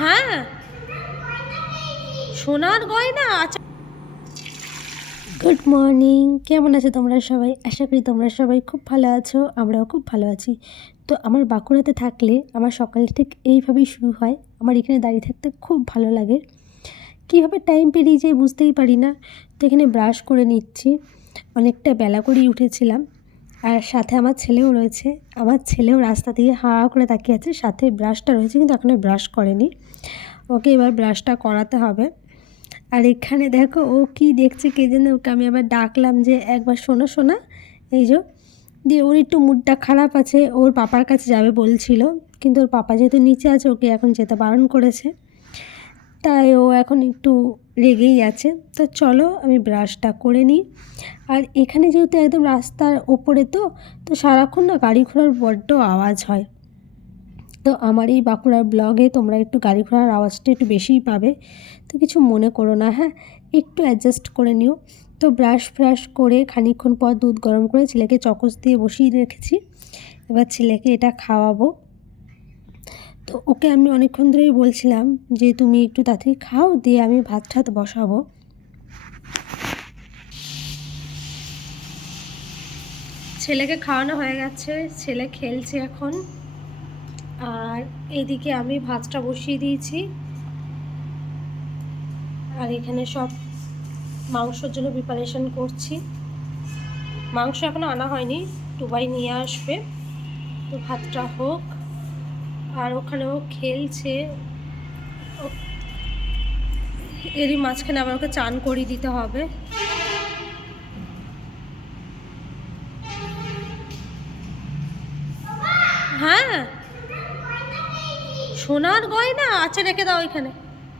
হ্যাঁ। সোনার গয়না আচ্ছা। গুড মর্নিং কেমন আছো তোমরা সবাই? আশা করি তোমরা সবাই খুব ভালো আছো, আমরাও খুব ভালো আছি। তো আমার বাঁকুড়াতে থাকলে আমার সকাল ঠিক এইভাবেই শুরু হয়। আমার এখানে দাঁড়িয়ে থাকতে খুব ভালো লাগে। কীভাবে টাইম পেরিয়ে যায় বুঝতেই পারি না। তো এখানে ব্রাশ করে নিচ্ছি। অনেকটা বেলা করেই উঠেছিলাম। আর সাথে আমার ছেলেও রয়েছে। আমার ছেলেও রাস্তা দিয়ে হা হা করে তাকিয়ে আছে। সাথে ব্রাশটা রয়েছে, কিন্তু এখনও ব্রাশ করেনি। ওকে এবার ব্রাশটা করাতে হবে। আর এখানে দেখো, ও কি দেখছে কে জানে? ওকে আমি আবার ডাকলাম যে, একবার শোনো শোনা এই যে, দিয়ে ওর একটু মুডটা খারাপ আছে। ওর পাপার কাছে যাবে বলছিল, কিন্তু ওর পাপা যেহেতু নিচে আছে, ওকে এখন যেতে বারণ করেছে। তাই ও এখন একটু রেগেই আছে। তো চলো আমি ব্রাশটা করে নিই। আর এখানে যেহেতু একদম রাস্তার ওপরে তো তো সারাক্ষণ না গাড়ি ঘোড়ার বড্ড আওয়াজ হয়। তো আমার এই বাঁকুড়ার ব্লগে তোমরা একটু গাড়ি ঘোড়ার আওয়াজটা একটু বেশিই পাবে। তো কিছু মনে করো না হ্যাঁ? একটু অ্যাডজাস্ট করে নিও। তো ব্রাশ ফ্রাশ করে খানিকক্ষণ পর দুধ গরম করে ছেলেকে চকস দিয়ে বসিয়ে রেখেছি। এবার ছেলেকে এটা খাওয়াবো। তো ওকে আমি অনেকক্ষণ ধরেই বলছিলাম যে, তুমি একটু তাড়াতাড়ি খাও, দিয়ে আমি ভাত ঠাত বসাবো। ছেলেকে খাওয়ানো হয়ে গেছে, ছেলে খেলছে এখন। আর এইদিকে আমি ভাতটা বসিয়ে দিয়েছি। আর এখানে সব মাংসর জন্য প্রিপারেশন করছি। মাংস এখনও আনা হয়নি টুবাই নিয়ে আসবে। তো ভাতটা হোক। আর ওখানেও খেলছে। এরই মাঝখানে আবার ওকে চান করিয়ে দিতে হবে। হ্যাঁ? সোনার গয়না আচ্ছা রেখে দাও এখানে।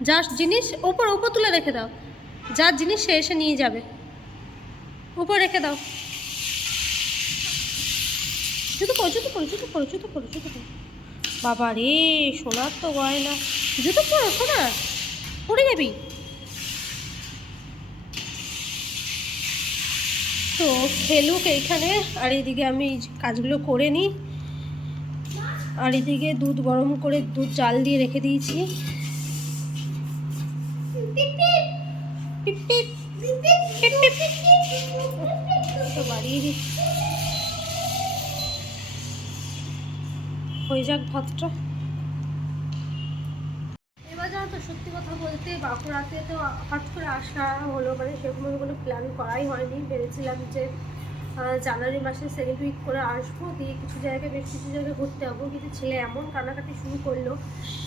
যার জিনিস ওপর ওপর তুলে রেখে দাও। যার জিনিস সে এসে নিয়ে যাবে। উপর রেখে দাও। জুতো পরো জুতো পরো জুতো পরো জুতো পরো। বাবা রে সোনার তো গয়না জুতো পরো সোনা পরে যাবি তো খেলুক এইখানে আর এইদিকে আমি কাজগুলো করে নিই আর এদিকে দুধ গরম করে দুধ চাল দিয়ে রেখে দিয়েছি বাড়িয়ে দিচ্ছি হয়ে যাক ভাতটা। এবার সত্যি কথা বলতে বাঁকুড়াতে তো হঠাৎ করে আসা হলো মানে সেরকম কোনো প্ল্যান করাই হয়নি। ভেবেছিলাম যে জানুয়ারি মাসে সেকেন্ড উইক করে আসব, দিয়ে কিছু জায়গায়, বেশ কিছু জায়গায় ঘুরতে যাব। কিন্তু ছেলে এমন কান্নাকাটি শুরু করল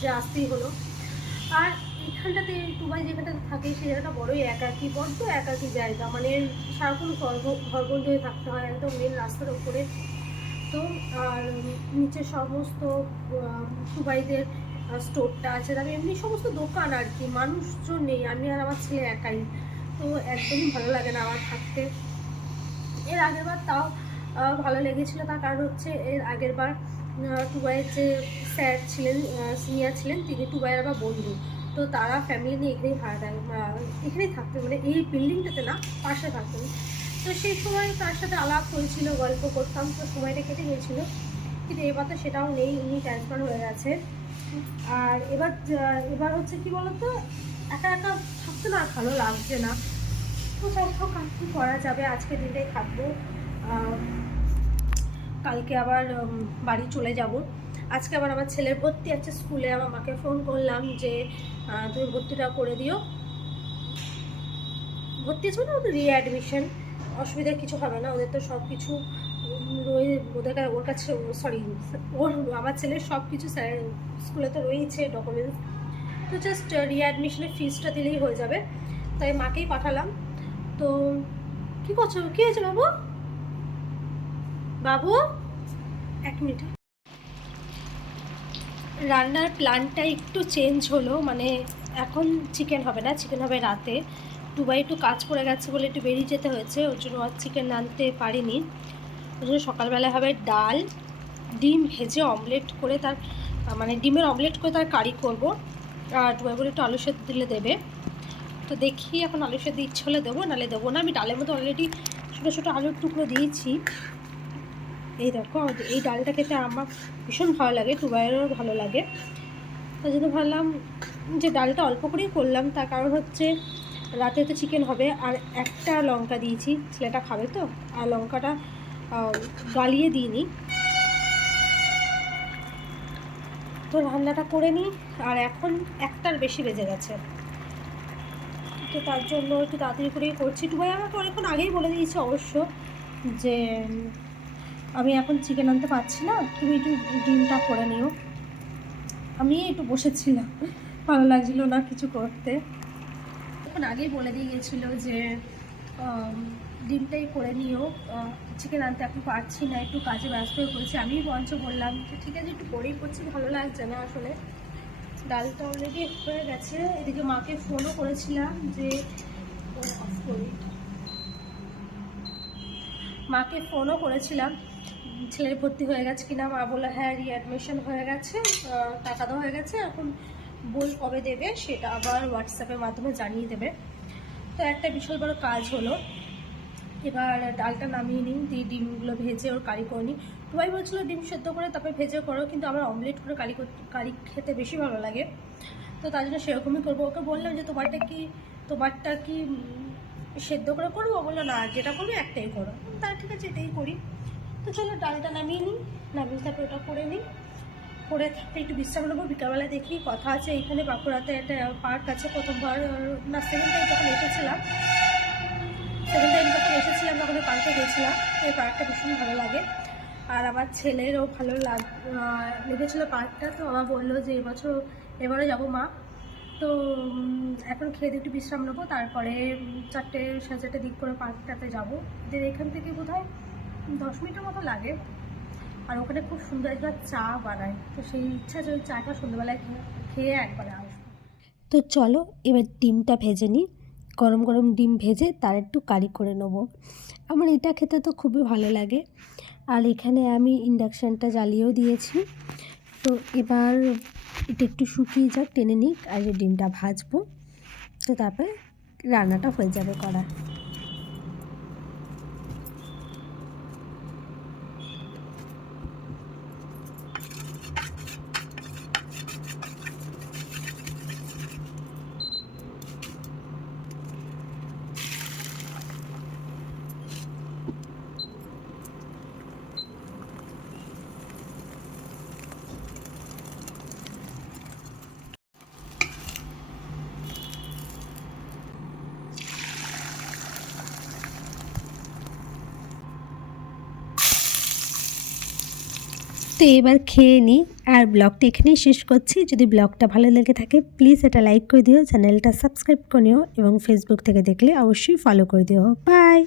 যে আসতেই হলো। আর এখানটাতে টুবাই যেখানটাতে থাকে, সেই জায়গাটা বড়ই একাকি, বড্ড একাকি জায়গা। মানে সারাক্ষণ ঘর ঘরবন্দি হয়ে থাকতে হয়, একদম মেন রাস্তার ওপরে তো আর নিচে সমস্ত আহ, টুবাইদের স্টোরটা আছে। তারপরে এমনি সমস্ত দোকান আর কি মানুষজন নেই আমি আর আমার ছেলে একাই। তো একদমই ভালো লাগে না আমার থাকতে। এর আগের বার তাও ভালো লেগেছিল। তার কারণ হচ্ছে এর আগের বার টুবাইয়ের যে স্যার ছিলেন সিনিয়র ছিলেন তিনি টুবাইয়ের আবার বন্ধু। তো তারা ফ্যামিলি নিয়ে এখানেই ভাড়া দেয় এখানেই থাকতেন মানে এই বিল্ডিংটাতে না পাশে থাকতেন তো সেই সময় তার সাথে আলাপ হয়েছিল, গল্প করতাম, তো সময়টা কেটে গিয়েছিল। কিন্তু এবার তো সেটাও নেই, উনি ট্রান্সফার হয়ে গেছে। আর এবার এবার হচ্ছে কি বলতো, একা একা থাকতে না ভালো লাগছে না। তো যাই আর কি করা যাবে? আজকে দিনটাই থাকব। কালকে আবার বাড়ি চলে যাব। আজকে আবার আমার ছেলের ভর্তি আছে স্কুলে আমার মাকে ফোন করলাম যে তুমি ভর্তিটা করে দিও। ভর্তি আছে মানে ওদের রিঅ্যাডমিশন অসুবিধা কিছু হবে না, ওদের তো সব কিছু রয়ে, ওদের ওর কাছে সরি ওর, আমার ছেলের সব কিছু স্কুলে তো রয়েছে ডকুমেন্টস তো জাস্ট রিঅ্যাডমিশনের ফিসটা দিলেই হয়ে যাবে। তাই মাকেই পাঠালাম। তো, কি করছ? কি হয়েছে বাবু? বাবু? এক মিনিট। রান্নার প্ল্যানটা একটু চেঞ্জ হলো মানে এখন চিকেন হবে না চিকেন হবে রাতে। দুবাই একটু কাজ পড়ে গেছে বলে একটু বেরিয়ে যেতে হয়েছে, ওর জন্য আর চিকেন আনতে পারিনি। ওর জন্য সকালবেলা হবে ডাল, ডিম ভেজে অমলেট করে তার মানে ডিমের অমলেট করে তার কারি করব। আর দুবাই বলে একটু আলু সেদ্ধ দিলে দেবে। তো দেখি এখন আলু সেদ্ধ ইচ্ছে হলে দেবো, নাহলে দেবো না। আমি ডালের মধ্যে অলরেডি ছোটো ছোটো আলুর টুকরো দিয়েছি। এই দেখো, এই ডালটা খেতে আমার ভীষণ ভালো লাগে টুবাইয়েরও ভালো লাগে। তাই জন্য ভাবলাম যে ডালটা অল্প করেই করলাম, তার কারণ হচ্ছে রাতে তো চিকেন হবে, আর একটা লঙ্কা দিয়েছি, ছেলেটা খাবে তো, আর লঙ্কাটা গালিয়ে দিইনি। তো রান্নাটা করে নিই আর এখন একটার বেশি বেজে গেছে। তো তার জন্য একটু তাড়াতাড়ি করেই করছি। টুবাই আমাকে অনেকক্ষণ আগেই বলে দিয়েছে অবশ্য যে, আমি এখন চিকেন আনতে পারছি না, তুমি একটু ডিমটা করে নিও। আমি একটু বসেছিলাম, ভালো লাগছিল না কিছু করতে। এখন আগেই বলে দিয়ে গেছিল যে ডিমটাই করে নিও চিকেন আনতে এখন পারছি না, একটু কাজে ব্যস্ত হয়ে পড়েছি। আমি বঞ্চ বললাম যে, ঠিক আছে, একটু করেই করছি, ভালো লাগছে না আসলে। ডালটা অলরেডি হয়ে গেছে। এদিকে মাকে ফোনও করেছিলাম যে করি। মাকে ফোনও করেছিলাম ছেলের ভর্তি হয়ে গেছে কিনা? মা বলল হ্যাঁ রিঅ্যাডমিশন হয়ে গেছে টাকা দেওয়া হয়ে গেছে, এখন বই কবে দেবে সেটা আবার হোয়াটসঅ্যাপের মাধ্যমে জানিয়ে দেবে। তো একটা বিশাল বড় কাজ হলো, এবার ডালটা নামিয়ে নিই দিয়ে ডিমগুলো ভেজে ওর কারি করে নিই সবাই বলছিল ডিম সেদ্ধ করে তারপরে ভেজে করো, কিন্তু আমার অমলেট করে কারি কর- খেতে বেশি ভালো লাগে। তো তার জন্য সেরকমই করব। ওকে বললাম যে, তোমারটা কি তোমারটা কি সেদ্ধ করে করব? বলল, না, যেটা করবে একটাই করো। তা ঠিক আছে, এটাই করি। তো চলো ডালটা নামিয়ে নিই, নামিয়ে তারপরে ওটা করে নিই। করে থাকতে একটু বিশ্রাম নেব। বিকালবেলা দেখি কথা আছে এইখানে বাঁকুড়াতে একটা পার্ক আছে, প্রথমবার না সেকেন্ড টাইম যখন এসেছিলাম সেকেন্ড টাইম যখন এসেছিলাম, তখন এই পার্কে গেছিলাম। এই পার্কটা ভীষণ ভালো লাগে। আর আমার ছেলেরও ভালো লাগ লেগেছিলো পার্কটা তো আমার বলল যে, এবছর, এবারে যাব মা। তো এখন খেয়ে দিয়ে একটু বিশ্রাম নেব। তারপরে চারটে, সাড়ে চারটে দিক করে পার্কটাতে যাব। এদের এখান থেকে বোধ হয় দশ মিনিটের মতো লাগে। আর ওখানে খুব সুন্দর একটা চা বানায়। তো সেই ইচ্ছা যে ওই চাটা সন্ধ্যেবেলায় খেয়ে- একবারে আসব। তো চলো, এবার ডিমটা ভেজে নিই। গরম গরম ডিম ভেজে তার একটু কারি করে নেব। আমার এটা খেতে তো খুবই ভালো লাগে। আর এখানে আমি ইন্ডাকশানটা জ্বালিয়েও দিয়েছি। তো এবার এটা একটু শুকিয়ে যাক, টেনে নিক, আর ডিমটা ভাজবো। তো তারপরে রান্নাটা হয়ে যাবে করা তো এবার খেয়ে নিই। আর ব্লগটা এখানেই শেষ করছি। যদি ব্লগটা ভালো লেগে থাকে প্লিজ এটা লাইক করে দিও চ্যানেলটা সাবস্ক্রাইব করে নিও এবং ফেসবুক থেকে দেখলে অবশ্যই ফলো করে দিও। বাই